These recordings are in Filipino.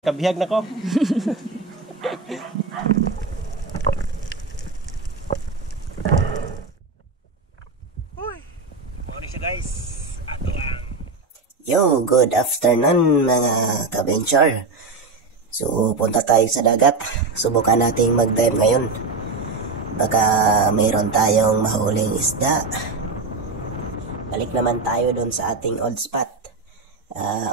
Kabihag na ko. Morning siya guys. Ato ang Yo, good afternoon mga ka-venture. So, punta tayo sa dagat. Subukan nating mag-dive ngayon. Baka mayroon tayong mahuling isda. Balik naman tayo dun sa ating old spot.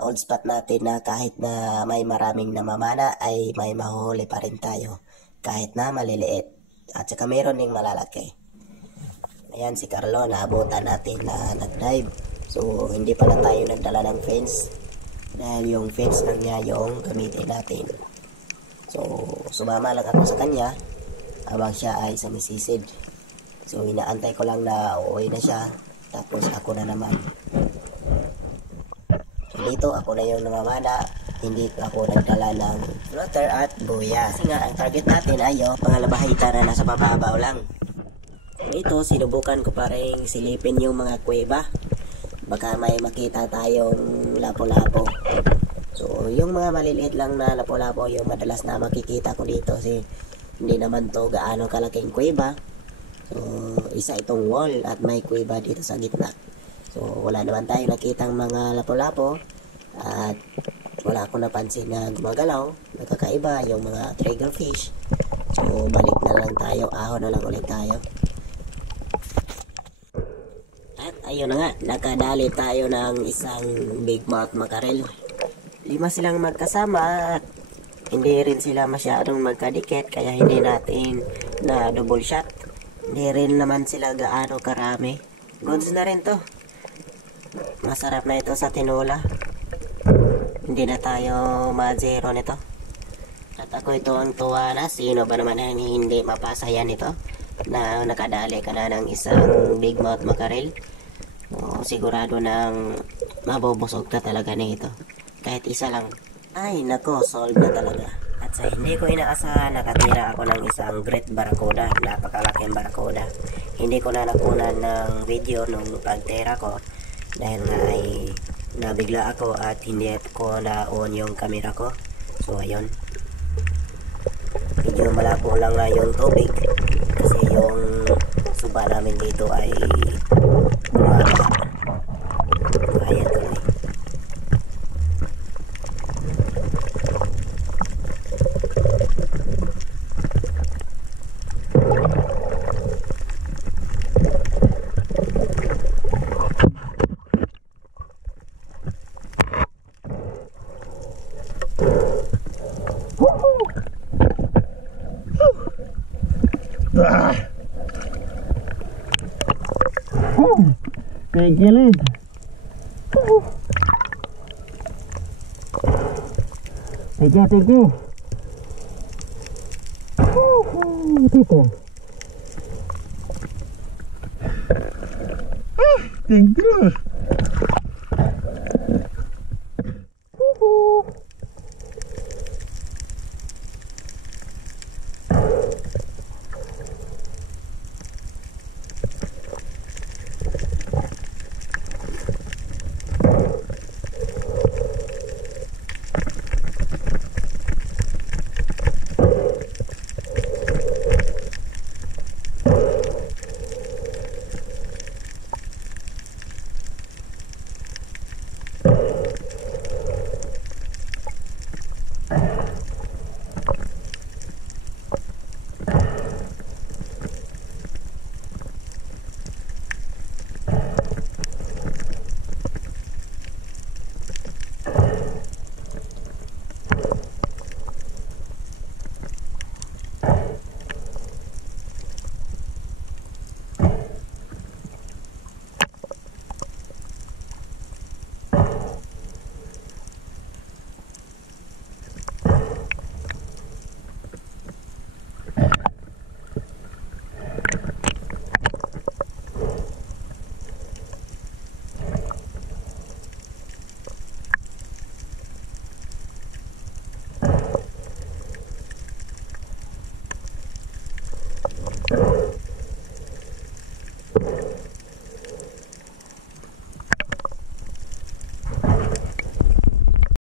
Old spot natin na kahit na may maraming namamana ay may mahuhuli pa rin tayo. Kahit na maliliit. At saka mayroon ding malalaki. Ayan si Carlo, naabutan natin na nag-dive. So, hindi pala tayo nagdala ng fence. Dahil yung fence lang niya yung gamitin natin. So, sumama lang ako sa kanya habang siya ay sumisisid. So, inaantay ko lang na uuwi na siya. Tapos ako na naman. So, dito ako na yung namamana. Hindi ako nagdala ng floater at buya. Kasi nga, ang target natin ay yung pangalabahita na nasa bababaw lang. Ito, sinubukan ko pa rin silipin yung mga kuweba. Baka may makita tayong lapo-lapo. So, yung mga maliliit lang na lapo-lapo, yung madalas na makikita ko dito. Kasi hindi naman to gaano kalaking kuweba. So, isa itong wall at may kuweba dito sa gitna. So, wala naman tayo nakitang mga lapo-lapo. At wala akong napansin na gumagalaw. Nakakaiba yung mga triggerfish. So, balik na lang tayo. Ahon na lang ulit tayo. At ayun na nga, nakadali tayo ng isang big mouth mackerel. 5 silang magkasama at hindi rin sila masyadong magkadikit kaya hindi natin na double shot. Hindi rin naman sila gaano karami. Goods na rin to. Masarap na ito sa tinola. Hindi na tayo ma-zero nito. At ako ito ang tuwa na sino ba naman ang hindi mapasaya nito na nakadali ka na ng isang big mouth mackerel. Sigurado nang mabubusog ka talaga nito. Kahit isa lang. Ay nako, solve na talaga. At sa hindi ko inaasahan, nakatira ako ng isang great barracuda. Napakalaking barracuda. Hindi ko na nakunan ng video nung pagtira ko. Dahil nga ay nabigla ako at hindi ko na-on yung camera ko. So ayun. Medyo malabo lang na yung tubig. Kasi yung suba namin dito ay bumaba. Ayan tuloy. Kagilid. Tiga. Dito. Tinggal.